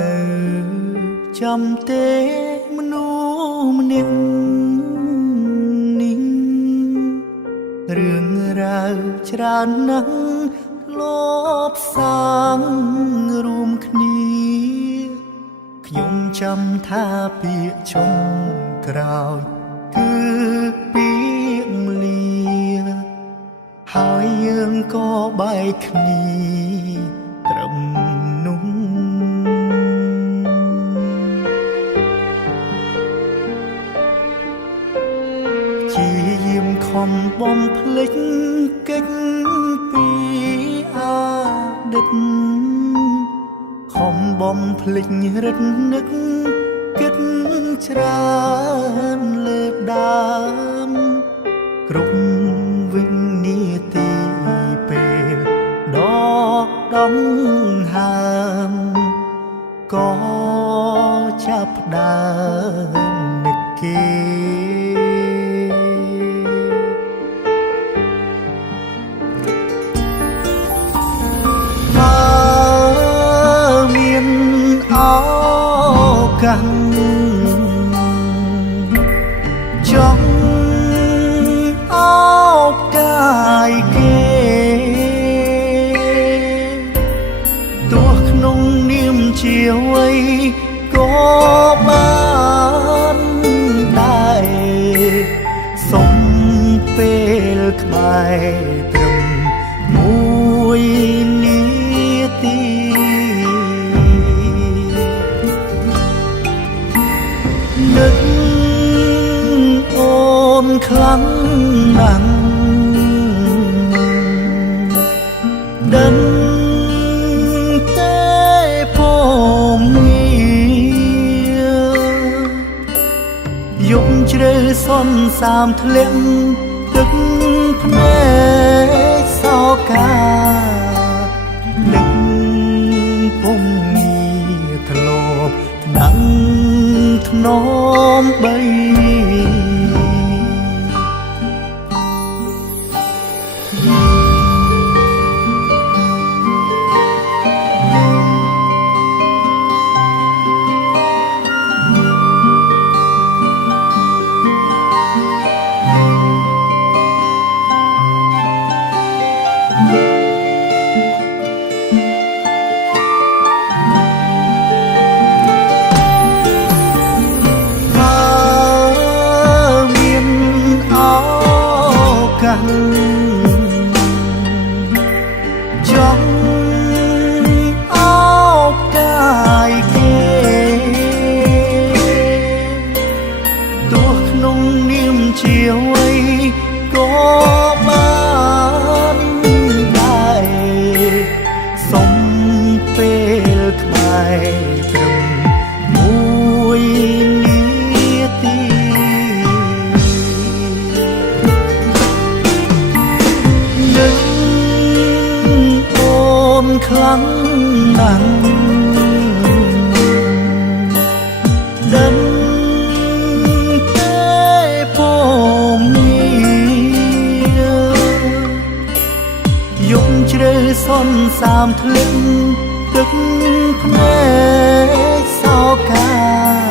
នៅចាំទេមនុស្សម្នាក់នេះរឿងរ៉ាវច្រើនណាស់លបសាងរួមគ្នាខ្ញុំចាំថាពាក្យចុងក្រោយគឺពាក្យលាហើយយើងក៏បែកគ្នាត្រឹមនោះជាយាមខំបំភ្លេចកិច្ចពីអតីតខំបំភ្លេចរិទ្ធនឹកគិតច្រើនលើដើមគ្រប់វិនាទីពេលដកដង្ហើមក៏ចាប់ផ្ដើមនឹកគេចង់អោបកាយគេទោះក្នុងនាមជាអ្វីក៏បានដែរសុំពេលក្បែរត្រឹមមួយនាទីនឹកអូនខ្លាំងណាស់ដឹងតែผมយប់ជ្រៅសន្សាមធ្លាក់ទឹកភ្នែកសោកានឹកពុំងារធ្លាប់ថ្នាំងធ្នមបីចង់អោបកាយគេទោះក្នុងនាមជាអ្វីក៏បានដែរសុំពេលក្បែរត្រឹមមួយនាទីខ្លាំងណាស់ដឹងតែผมយប់ជ្រៅសន្សាមធ្លាក់ទឹកភ្នែកសោកា